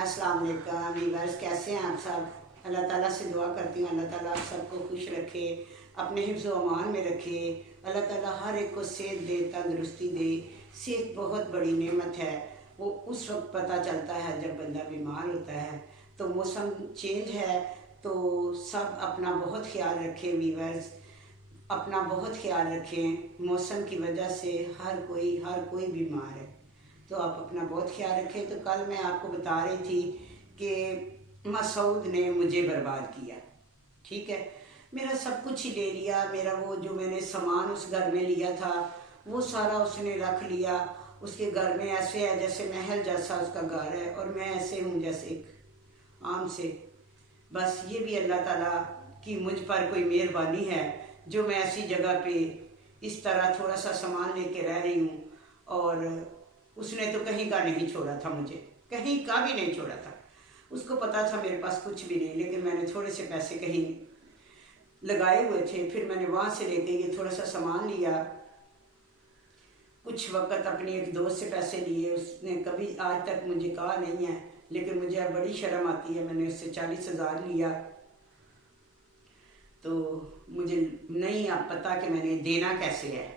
अस्सलाम वालेकुम व्यूअर्स, कैसे हैं आप सब। अल्लाह ताला से दुआ करती हूँ अल्लाह ताला आप सबको खुश रखे, अपने हिफ्ज़ व अमान में रखे। अल्लाह ताला हर एक को सेहत दे, तंदुरुस्ती दे। सेहत बहुत बड़ी नेमत है, वो उस वक्त पता चलता है जब बंदा बीमार होता है। तो मौसम चेंज है, तो सब अपना बहुत ख्याल रखें व्यूअर्स, अपना बहुत ख्याल रखें। मौसम की वजह से हर कोई बीमार है, तो आप अपना बहुत ख्याल रखें। तो कल मैं आपको बता रही थी कि मसूद ने मुझे बर्बाद किया। ठीक है, मेरा सब कुछ ही ले लिया। मेरा वो जो मैंने सामान उस घर में लिया था वो सारा उसने रख लिया। उसके घर में ऐसे है जैसे महल जैसा उसका घर है, और मैं ऐसे हूँ जैसे एक आम से। बस ये भी अल्लाह ताला की मुझ पर कोई मेहरबानी है जो मैं ऐसी जगह पे इस तरह थोड़ा सा सामान लेके रह रही हूँ। और उसने तो कहीं का नहीं छोड़ा था, मुझे कहीं का भी नहीं छोड़ा था। उसको पता था मेरे पास कुछ भी नहीं, लेकिन मैंने थोड़े से पैसे कहीं लगाए हुए थे। फिर मैंने वहाँ से लेके ये थोड़ा सा सामान लिया। कुछ वक्त अपनी एक दोस्त से पैसे लिए, उसने कभी आज तक मुझे कहा नहीं है, लेकिन मुझे अब बड़ी शर्म आती है। मैंने उससे 40,000 लिया, तो मुझे नहीं अब पता कि मैंने देना कैसे है।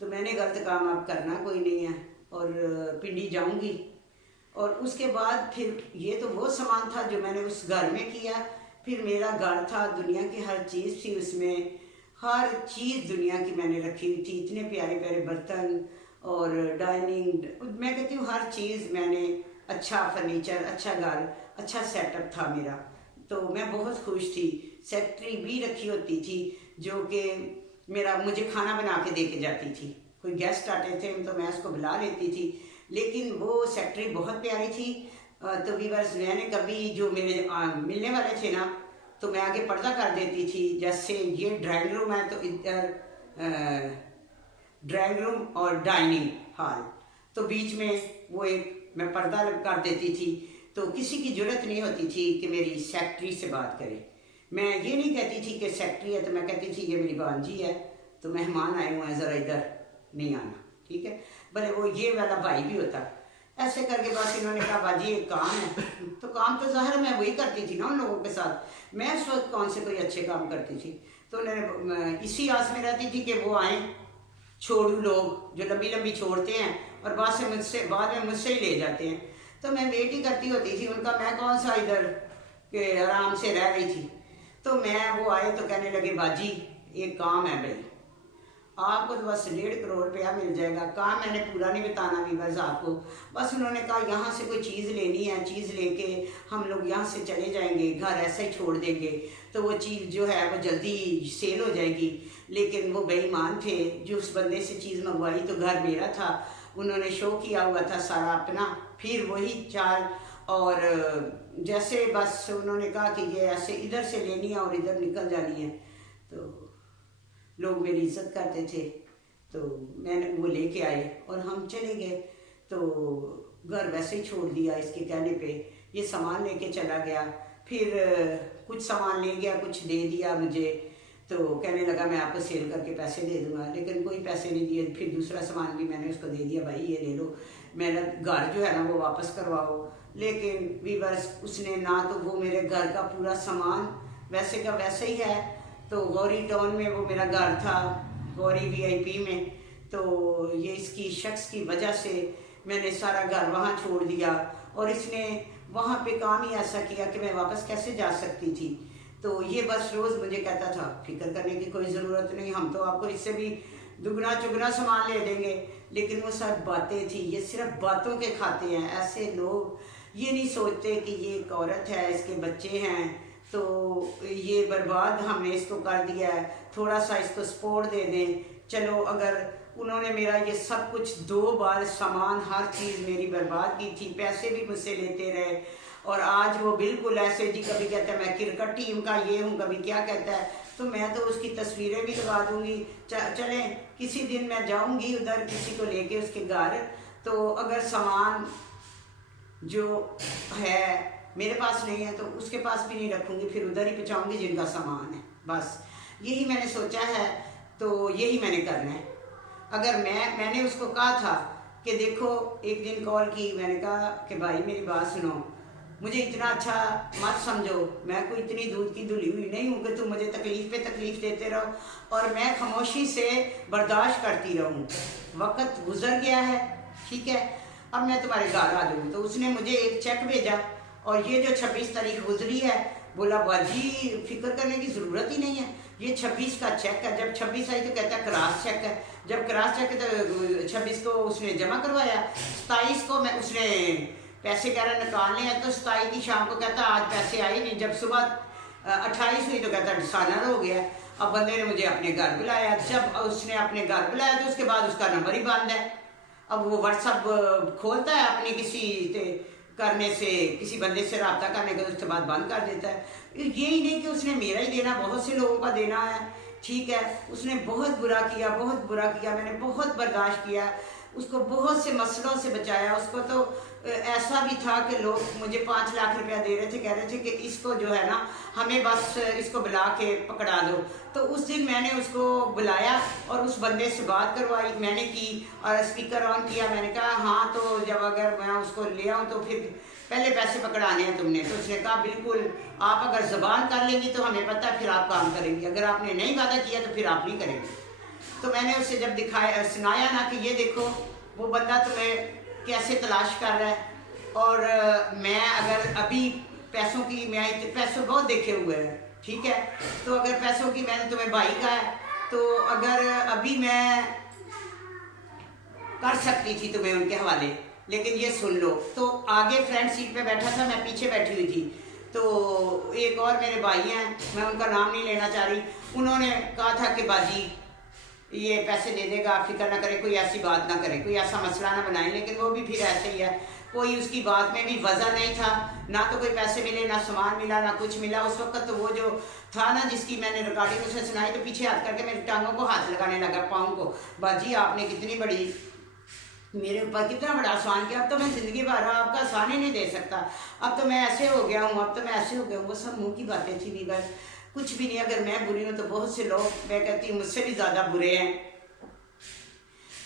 तो मैंने गलत काम अब करना कोई नहीं है, और पिंडी जाऊंगी। और उसके बाद फिर ये तो वो सामान था जो मैंने उस घर में किया। फिर मेरा घर था, दुनिया की हर चीज़ थी उसमें, हर चीज़ दुनिया की मैंने रखी हुई थी। इतने प्यारे प्यारे बर्तन और डाइनिंग, मैं कहती हूँ हर चीज़ मैंने, अच्छा फर्नीचर, अच्छा घर, अच्छा सेटअप था मेरा। तो मैं बहुत खुश थी। सेक्रेटरी भी रखी होती थी जो कि मुझे खाना बना के दे के जाती थी। कोई गेस्ट आते थे तो मैं उसको बुला लेती थी, लेकिन वो सेक्रेटरी बहुत प्यारी थी। तो व्यूअर्स, मैंने कभी जो मेरे मिलने वाले थे ना, तो मैं आगे पर्दा कर देती थी। जैसे ये ड्राइंग रूम है, तो इधर ड्राइंग रूम और डाइनिंग हॉल, तो बीच में वो एक मैं पर्दा कर देती थी। तो किसी की जरूरत नहीं होती थी कि मेरी सेक्रेटरी से बात करे। मैं ये नहीं कहती थी कि सेक्रेटरी है, तो मैं कहती थी ये मेरी भांजी है, तो मेहमान आए हुए हैं, ज़रा इधर नहीं आना। ठीक है, भले वो ये वाला भाई भी होता। ऐसे करके बस इन्होंने कहा बाजी एक काम है, तो काम तो ज़ाहिर मैं वही करती थी ना उन लोगों के साथ। मैं उस वक्त कौन से कोई अच्छे काम करती थी। तो उन्होंने इसी आस में रहती थी कि वो आए छोड़ू लोग जो लंबी लंबी छोड़ते हैं और बाद में मुझसे ही ले जाते हैं। तो मैं वेट ही करती होती थी उनका। मैं कौन सा इधर के आराम से रह रही थी। तो वो आए तो कहने लगे बाजी एक काम है भाई, आपको तो बस 1.5 करोड़ रुपया मिल जाएगा। काम मैंने पूरा नहीं बताना व्यूअर्स आपको। बस उन्होंने कहा यहाँ से कोई चीज़ लेनी है, चीज़ लेके हम लोग यहाँ से चले जाएंगे, घर ऐसे ही छोड़ देंगे, तो वो चीज़ जो है वो जल्दी सेल हो जाएगी। लेकिन वो बेईमान थे, जो उस बंदे से चीज़ मंगवाई तो घर मेरा था, उन्होंने शो किया हुआ था सारा अपना। फिर वही चाल, और जैसे बस उन्होंने कहा कि ये ऐसे इधर से लेनी है और इधर निकल जानी है। तो लोग मेरी इज्जत करते थे, तो मैंने वो लेके आए और हम चले गए। तो घर वैसे ही छोड़ दिया इसके कहने पे। ये सामान लेके चला गया। फिर कुछ सामान ले गया, कुछ दे दिया मुझे। तो कहने लगा मैं आपको सेल करके पैसे दे दूंगा, लेकिन कोई पैसे नहीं दिए। फिर दूसरा सामान भी मैंने उसको दे दिया, भाई ये ले लो, मेरा घर जो है ना वो वापस करवाओ। लेकिन व्यूअर्स, उसने ना तो वो मेरे घर का पूरा सामान वैसे का वैसे ही है। तो गौरी टाउन में वो मेरा घर था, गौरी VIP में। तो ये इसकी शख्स की वजह से मैंने सारा घर वहाँ छोड़ दिया, और इसने वहाँ पे काम ही ऐसा किया कि मैं वापस कैसे जा सकती थी। तो ये बस रोज़ मुझे कहता था फिक्र करने की कोई ज़रूरत नहीं, हम तो आपको इससे भी दुगना चुगना सामान ले देंगे। लेकिन वो सब बातें थी, ये सिर्फ बातों के खाते हैं। ऐसे लोग ये नहीं सोचते कि ये एक औरत है, इसके बच्चे हैं, तो ये बर्बाद हमने इसको कर दिया है, थोड़ा सा इसको सपोर्ट दे दें। चलो, अगर उन्होंने मेरा ये सब कुछ 2 बार सामान, हर चीज़ मेरी बर्बाद की थी, पैसे भी मुझसे लेते रहे। और आज वो बिल्कुल ऐसे जी, कभी कहता है मैं क्रिकेट टीम का ये हूँ, कभी क्या कहता है। तो मैं तो उसकी तस्वीरें भी लगा दूंगी। चलें किसी दिन मैं जाऊंगी उधर किसी को लेके उसके घर, तो अगर सामान जो है मेरे पास नहीं है तो उसके पास भी नहीं रखूंगी, फिर उधर ही पहुँचाऊंगी जिनका सामान है। बस यही मैंने सोचा है, तो यही मैंने करना है। अगर मैंने उसको कहा था कि देखो, एक दिन कॉल की, मैंने कहा कि भाई मेरी बात सुनो, मुझे इतना अच्छा मत समझो, मैं कोई इतनी दूध की धुली हुई नहीं हूँ कि तुम मुझे तकलीफ पे तकलीफ देते रहो और मैं खामोशी से बर्दाश्त करती रहूँ। वक्त गुजर गया है, ठीक है, अब मैं तुम्हारे घर आ जाऊँ। तो उसने मुझे एक चेक भेजा और ये जो 26 तारीख गुजरी है, बोला बाजी फिक्र करने की ज़रूरत ही नहीं है, ये 26 का चेक है। जब 26 आई तो कहता है क्रॉस चेक है। जब क्रॉस चेक है तो 26 को उसने जमा करवाया, 27 को मैं उसने पैसे कह रहा निकालने हैं, तो 27 की शाम को कहता आज पैसे आए नहीं। जब सुबह 28 हुई तो कहता डिसानर हो गया। अब बंदे ने मुझे अपने घर बुलाया। जब उसने अपने घर बुलाया तो उसके बाद उसका नंबर ही बंद है। अब वो व्हाट्सअप खोलता है अपने करने से, किसी बंदे से रब्ता करने का, उसके बाद बंद कर देता है। ये ही नहीं कि उसने मेरा ही देना, बहुत से लोगों का देना है, ठीक है। उसने बहुत बुरा किया, बहुत बुरा किया, मैंने बहुत बर्दाश्त किया, उसको बहुत से मसलों से बचाया। उसको तो ऐसा भी था कि लोग मुझे 5 लाख रुपया दे रहे थे, कह रहे थे कि इसको जो है ना हमें बस इसको बुला के पकड़ा दो। तो उस दिन मैंने उसको बुलाया और उस बंदे से बात करवाई मैंने की और स्पीकर ऑन किया। मैंने कहा हाँ, तो जब अगर मैं उसको ले आऊँ तो फिर पहले पैसे पकड़ाने हैं तुमने। तो उसने कहा बिल्कुल, आप अगर ज़बान कर लेंगी तो हमें पता है फिर आप काम करेंगी, अगर आपने नहीं वादा किया तो फिर आप नहीं करेंगे। तो मैंने उसे जब दिखाया, सुनाया ना कि ये देखो वो बंदा तुम्हें कैसे तलाश कर रहा है, और मैं अगर अभी पैसों की, मैं पैसों बहुत देखे हुए हैं, ठीक है, तो अगर पैसों की, मैंने तुम्हें भाई का है, तो अगर अभी मैं कर सकती थी तुम्हें उनके हवाले, लेकिन ये सुन लो। तो आगे फ्रंट सीट पे बैठा था, मैं पीछे बैठी हुई थी। तो एक और मेरे भाई हैं, मैं उनका नाम नहीं लेना चाह रही, उन्होंने कहा था कि बाजी ये पैसे दे देगा, आप फिक्र ना करें, कोई ऐसी बात ना करें, कोई ऐसा मसला ना बनाए। लेकिन वो भी फिर ऐसे ही है, कोई उसकी बात में भी वजह नहीं था, ना तो कोई पैसे मिले, ना सामान मिला, ना कुछ मिला। उस वक्त तो वो जो था ना जिसकी मैंने रिकॉर्डिंग उसे सुनाई, तो पीछे हाथ करके मेरी टांगों को हाथ लगाने लगा, पाँव को। बाजी आपने कितनी बड़ी मेरे ऊपर कितना बड़ा आसान किया, अब तो मैं ज़िंदगी भर आपका आसान ही नहीं दे सकता, अब तो मैं ऐसे हो गया हूँ, अब तो मैं ऐसे हो गया हूँ। वो सब मुँह की बातें थी, भी बस कुछ भी नहीं। अगर मैं बुरी हूँ तो बहुत से लोग, मैं कहती हूँ, मुझसे भी ज़्यादा बुरे हैं,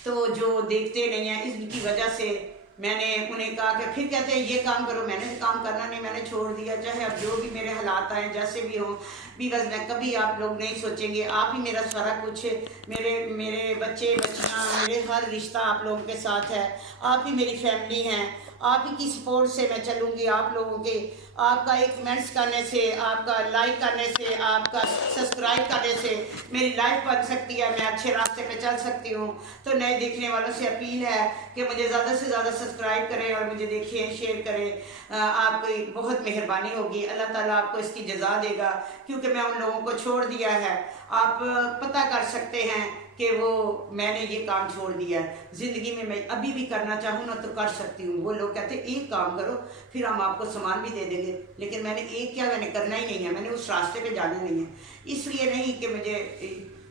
तो जो देखते नहीं हैं, इसकी वजह से मैंने उन्हें कहा कि फिर कहते हैं ये काम करो। मैंने काम करना नहीं, मैंने छोड़ दिया, चाहे अब जो भी मेरे हालात आए, जैसे भी हों। बिकॉज मैं कभी, आप लोग नहीं सोचेंगे, आप ही मेरा सारा कुछ, मेरे बच्चे बच्चियाँ, मेरे हर रिश्ता आप लोगों के साथ है, आप ही मेरी फैमिली हैं, आप ही की सपोर्ट से मैं चलूँगी। आप लोगों के, आपका एक कमेंट्स करने से, आपका लाइक करने से, आपका सब्सक्राइब करने से मेरी लाइफ बन सकती है, मैं अच्छे रास्ते पे चल सकती हूँ। तो नए देखने वालों से अपील है कि मुझे ज़्यादा से ज़्यादा सब्सक्राइब करें और मुझे देखें, शेयर करें। आपकी बहुत मेहरबानी होगी, अल्लाह ताला आपको इसकी जज़ा देगा, क्योंकि मैं उन लोगों को छोड़ दिया है। आप पता कर सकते हैं कि वो, मैंने ये काम छोड़ दिया है। ज़िंदगी में मैं अभी भी करना चाहूँ ना तो कर सकती हूँ। वो लोग कहते हैं एक काम करो फिर हम आपको सामान भी दे देंगे, लेकिन मैंने एक क्या, मैंने करना ही नहीं है, मैंने उस रास्ते पे जाना नहीं है। इसलिए नहीं कि मुझे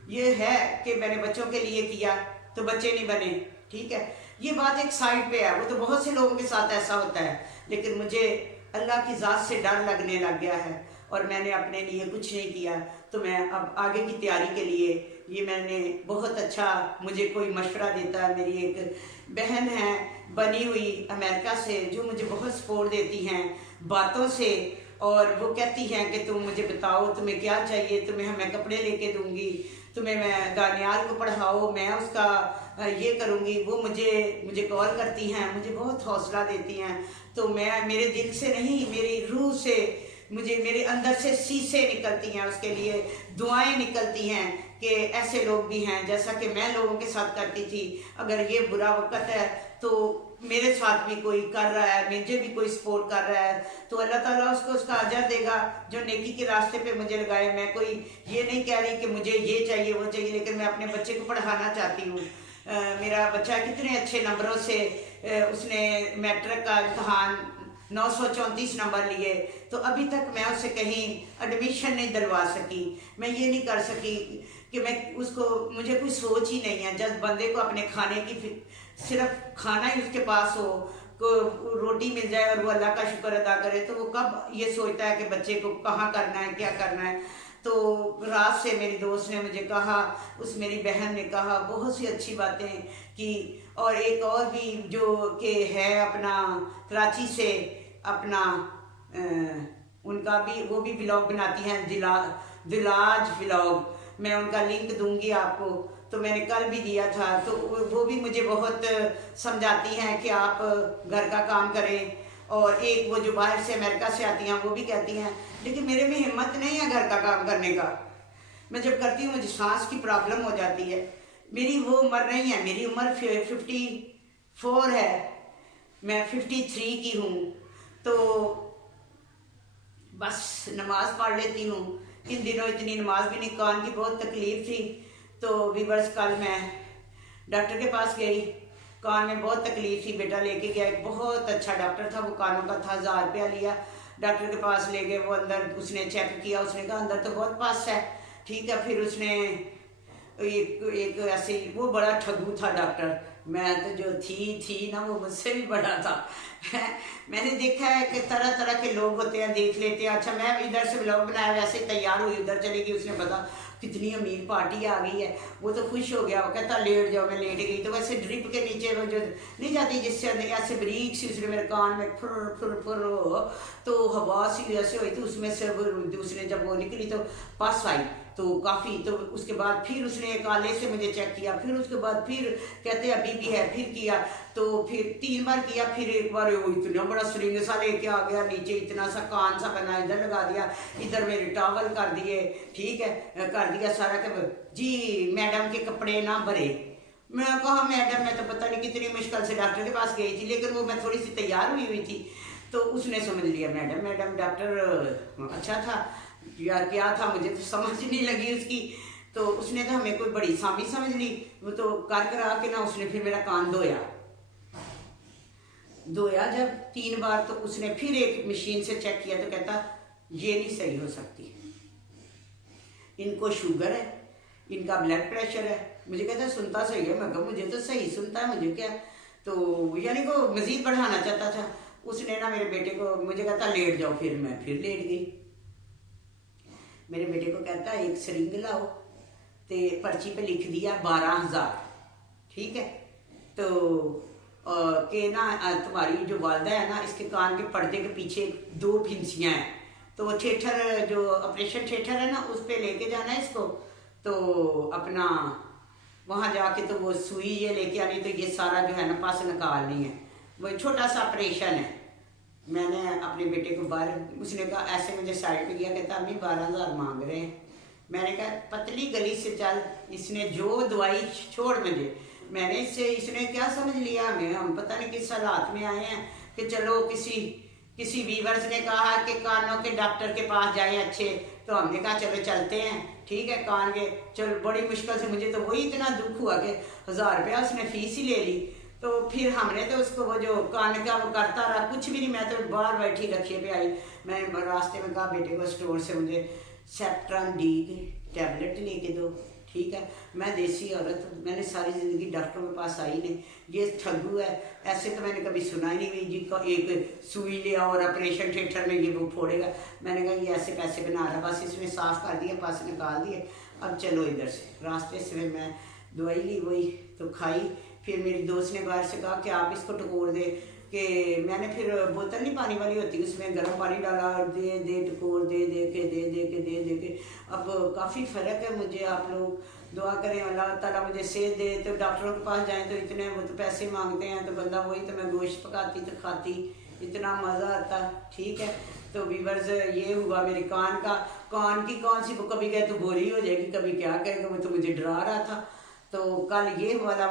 ये है कि मैंने बच्चों के लिए किया तो बच्चे नहीं बने, ठीक है, ये बात एक साइड पे है। वो तो बहुत से लोगों के साथ ऐसा होता है, लेकिन मुझे अल्लाह की ज़ात से डर लगने लग गया है और मैंने अपने लिए कुछ नहीं किया। तो मैं अब आगे की तैयारी के लिए, ये मैंने बहुत अच्छा, मुझे कोई मशवरा देता है, मेरी एक बहन है बनी हुई अमेरिका से, जो मुझे बहुत सपोर्ट देती हैं बातों से, और वो कहती हैं कि तुम मुझे बताओ तुम्हें क्या चाहिए, तुम्हें मैं कपड़े लेके दूंगी, तुम्हें मैं दानियाल को पढ़ाओ, मैं उसका ये करूँगी। वो मुझे कॉल करती हैं, मुझे बहुत हौसला देती हैं। तो मैं, मेरे दिल से नहीं, मेरी रूह से, मुझे मेरे अंदर से शीशे निकलती हैं, उसके लिए दुआएं निकलती हैं कि ऐसे लोग भी हैं जैसा कि मैं लोगों के साथ करती थी। अगर ये बुरा वक्त है तो मेरे साथ भी कोई कर रहा है, मुझे भी कोई सपोर्ट कर रहा है, तो अल्लाह ताला उसको उसका अजर देगा जो नेकी के रास्ते पे मुझे लगाए। मैं कोई ये नहीं कह रही कि मुझे ये चाहिए वो चाहिए, लेकिन मैं अपने बच्चे को पढ़ाना चाहती हूँ। मेरा बच्चा कितने अच्छे नंबरों से उसने मैट्रिक का इम्तहान 934 नंबर लिए, तो अभी तक मैं उसे कहीं एडमिशन नहीं दिलवा सकी। मैं ये नहीं कर सकी कि मैं उसको, मुझे कोई सोच ही नहीं है। जब बंदे को अपने खाने की, सिर्फ खाना ही उसके पास हो, को रोटी मिल जाए और वो अल्लाह का शुक्र अदा करे, तो वो कब ये सोचता है कि बच्चे को कहाँ करना है, क्या करना है। तो रात से मेरी दोस्त ने मुझे कहा, उस मेरी बहन ने कहा, बहुत सी अच्छी बातें की। और एक और भी जो कि है अपना कराची से, अपना उनका भी, वो भी व्लॉग बनाती हैं, दिलाज व्लॉग, मैं उनका लिंक दूंगी आपको। तो मैंने कल भी दिया था, तो वो भी मुझे बहुत समझाती हैं कि आप घर का काम करें। और एक वो जो बाहर से अमेरिका से आती हैं वो भी कहती हैं, लेकिन मेरे में हिम्मत नहीं है घर का काम करने का। मैं जब करती हूँ मुझे सांस की प्रॉब्लम हो जाती है। मेरी वो उम्र नहीं है, मेरी उम्र 54 है, मैं 53 की हूँ। तो बस नमाज पढ़ लेती हूँ। इन दिनों इतनी नमाज भी नहीं, कान की बहुत तकलीफ थी। तो वीवर्स कल मैं डॉक्टर के पास गई, कान में बहुत तकलीफ थी, बेटा लेके गया, एक बहुत अच्छा डॉक्टर था, वो कानों का था, 1000 रुपया लिया। डॉक्टर के पास ले गए, वो अंदर उसने चेक किया, उसने कहा अंदर तो बहुत पस है, ठीक है। फिर उसने एक ऐसे, वो बड़ा ठगू था डॉक्टर, मैं तो जो थी ना वो मुझसे भी बड़ा था। मैंने देखा है कि तरह तरह के लोग होते हैं, देख लेते हैं। अच्छा मैं इधर से ब्लॉग बनाया, वैसे तैयार हुई, उधर चली गई, उसने पता कितनी अमीर पार्टी आ गई है, वो तो खुश हो गया, वो कहता लेट जाओ, मैं लेट गई। तो वैसे ड्रिप के नीचे वो जो नहीं जाती जिससे ऐसे बारीक सी, उसने मेरे कान में फुर फुर फुर तो हवा सी ऐसे हुई, तो उसमें से उसने जब वो निकली तो पास आई, तो काफ़ी। तो उसके बाद फिर उसने एक आले से मुझे चेक किया, फिर उसके बाद फिर कहते अभी भी है, फिर किया, तो फिर 3 बार किया, फिर एक बार वो इतना बड़ा स्रिंग सा लेके आ गया, नीचे इतना सा कान सा बना, इधर लगा दिया, इधर मेरे टॉवल कर दिए, ठीक है, कर दिया सारा। जी मैडम के कपड़े ना भरे। मैं कहा मैडम, मैं तो पता नहीं कितनी मुश्किल से डॉक्टर के पास गई थी, लेकिन वो मैं थोड़ी सी तैयार हुई थी, तो उसने समझ लिया मैडम डॉक्टर अच्छा था या क्या था, मुझे तो समझ नहीं लगी उसकी। तो उसने तो हमें कोई बड़ी सामी समझ ली। वो तो कर करा के ना उसने फिर मेरा कान धोया जब 3 बार, तो उसने फिर एक मशीन से चेक किया, तो कहता ये नहीं सही हो सकती, इनको शुगर है, इनका ब्लड प्रेशर है। मुझे कहता सुनता सही है, मैं कहा मुझे तो सही सुनता है, मुझे क्या। तो यानी को मजीद बढ़ाना चाहता था। उसने ना मेरे बेटे को, मुझे कहता लेट जाओ, फिर मैं फिर लेट गई। मेरे बेटे को कहता एक सरिंग लाओ, तो पर्ची पे लिख दिया 12,000, ठीक है। तो के ना तुम्हारी जो वालदा है ना, इसके कान के पर्दे के पीछे 2 फिंसियाँ हैं, तो वो थिएटर जो ऑपरेशन थिएटर है ना, उस पर लेके जाना है इसको। तो अपना वहाँ जाके तो वो सुई ये लेके आनी, तो ये सारा जो है ना पस निकालनी है, वो छोटा सा ऑपरेशन है। मैंने अपने बेटे को बाहर, उसने कहा ऐसे मुझे साइड पे किया, कहता अम्मी 12,000 मांग रहे हैं। मैंने कहा पतली गली से चल, इसने जो दवाई छोड़ मुझे, मैंने इसने क्या समझ लिया हमें, हम पता नहीं किस हालात में आए हैं कि चलो किसी वीवर्स ने कहा कि कानों के डॉक्टर के पास जाए अच्छे, तो हमने कहा चलो चलते हैं, ठीक है। कान के चलो, बड़ी मुश्किल से, मुझे तो वही इतना दुख हुआ कि 1000 रुपया उसने फीस ही ले ली। तो फिर हमने तो उसको वो जो कान का वो करता रहा, कुछ भी नहीं, मैं तो बाहर बैठी रखिए पे आई। मैं रास्ते में कहा बेटे को स्टोर से मुझे सेप्ट्रॉन डी की टैबलेट लेके दो, ठीक है। मैं देसी औरत, मैंने सारी ज़िंदगी डॉक्टरों के पास आई नहीं, ये ठगू है, ऐसे तो मैंने कभी सुना ही नहीं हुई जिनका एक सुई लिया और ऑपरेशन थिएटर में ये वो फोड़ेगा। मैंने कहा ये ऐसे पैसे बना रहा, बस इसने साफ़ कर दिए, पास निकाल दिए, अब चलो इधर से। रास्ते से मैं दवाई ली, वही तो खाई। फिर मेरी दोस्त ने बाहर से कहा कि आप इसको टकोर दे, कि मैंने फिर बोतल नहीं पानी वाली होती, उसमें गर्म पानी डाला, दे टकोर दे के अब काफ़ी फ़र्क है मुझे। आप लोग दुआ करें अल्लाह ताला मुझे सेहत दे। तो डॉक्टरों के पास जाएं तो इतने वो तो पैसे मांगते हैं, तो बंदा वही, तो मैं गोश्त पकाती तो खाती, इतना मज़ा आता, ठीक है। तो वीवर्स ये हुआ मेरे कान की कौन सी, वो कभी कहे तो बोरी हो जाएगी, कभी क्या कहेगा, वो तो मुझे डरा रहा था। तो कल ये वाला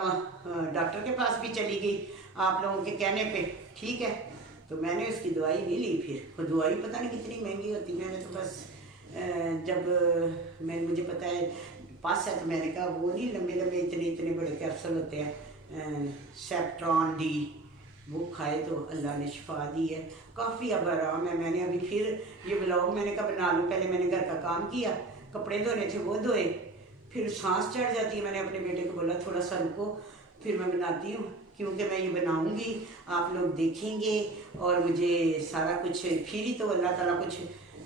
डॉक्टर के पास भी चली गई आप लोगों के कहने पे, ठीक है। तो मैंने उसकी दवाई नहीं ली, फिर वो दवाई पता नहीं कितनी महंगी होती। मैंने तो बस जब मुझे पता है पास है, तो मैंने कहा वो नहीं लंबे लंबे इतने बड़े कैप्सूल होते हैं सेप्ट्रॉन डी, वो खाए तो अल्लाह ने शिफा दी है, काफ़ी अब आराम है। मैंने अभी फिर ये ब्लॉग मैंने कहा बना लूँ, पहले मैंने घर का काम किया, कपड़े धोने थे वो धोए, फिर सांस चढ़ जाती है। मैंने अपने बेटे को बोला थोड़ा सा रुको, फिर मैं बनाती हूँ, क्योंकि मैं ये बनाऊँगी, आप लोग देखेंगे और मुझे सारा कुछ फिर ही तो अल्लाह ताला कुछ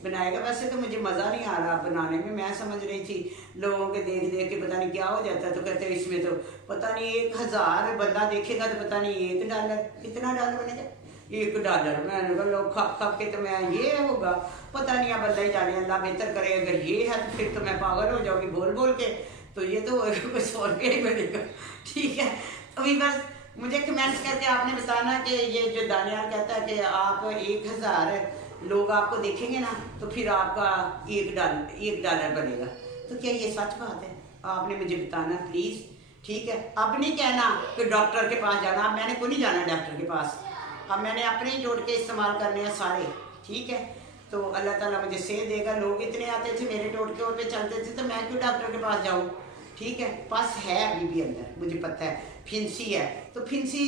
बनाएगा। वैसे तो मुझे मज़ा नहीं आ रहा बनाने में, मैं समझ रही थी लोगों के देख के पता नहीं क्या हो जाता है, तो कहते हैं इसमें तो पता नहीं 1000 बंदा देखेगा तो पता नहीं $1 कितना डॉलर बनेगा, $1। मैंने कहा लो खप खप के तो मैं ये होगा, पता नहीं अब अल्लाह ही जाने, अल्लाह बेहतर करे। अगर ये है तो फिर तो मैं पागल हो जाऊंगी बोल बोल के, तो ये तो कुछ 100 रुपया ही मिलेगा। ठीक है, अभी बस मुझे कमेंट्स करके आपने बताना कि ये जो दानियाल कहता है कि आप 1000 लोग आपको देखेंगे ना तो फिर आपका $1 बनेगा, तो क्या ये सच बात है? आपने मुझे बताना प्लीज़। ठीक है, अब नहीं कहना कि डॉक्टर के पास जाना, अब मैंने को नहीं जाना डॉक्टर के पास, अब मैंने अपने ही टोटके इस्तेमाल करने हैं सारे। ठीक है, तो अल्लाह ताला मुझे सेहत देगा। लोग इतने आते थे मेरे टोटके पे चलते थे, तो मैं क्यों डॉक्टर के पास जाऊँ? ठीक है, पस है अभी भी अंदर, मुझे पता है फिंसी है, तो फिंसी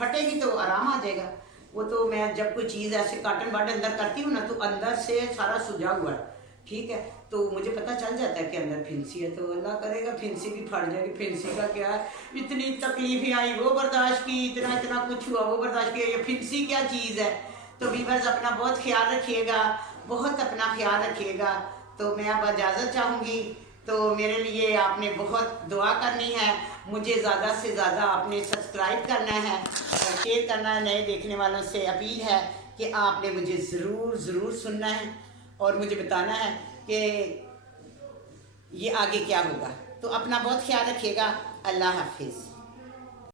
फटेगी तो आराम आ जाएगा। वो तो मैं जब कोई चीज़ ऐसे काटन बाट अंदर करती हूँ ना तो अंदर से सारा सूजा हुआ है। ठीक है, तो मुझे पता चल जाता है कि अंदर फिंसी है, तो अल्लाह करेगा फिंसी भी फट जाएगी। फिंसी का क्या है, इतनी तकलीफें आई वो बर्दाश्त की, इतना इतना कुछ हुआ वो बर्दाश्त किया, ये फिंसी क्या चीज़ है। तो वीवर्स अपना बहुत ख्याल रखिएगा, बहुत अपना ख्याल रखिएगा। तो मैं अब इजाज़त चाहूँगी, तो मेरे लिए आपने बहुत दुआ करनी है, मुझे ज़्यादा से ज़्यादा आपने सब्सक्राइब करना है और शेयर करना है। नए देखने वालों से अपील है कि आपने मुझे ज़रूर सुनना है और मुझे बताना है कि ये आगे क्या होगा। तो अपना बहुत ख्याल रखिएगा। अल्लाह हाफिज़।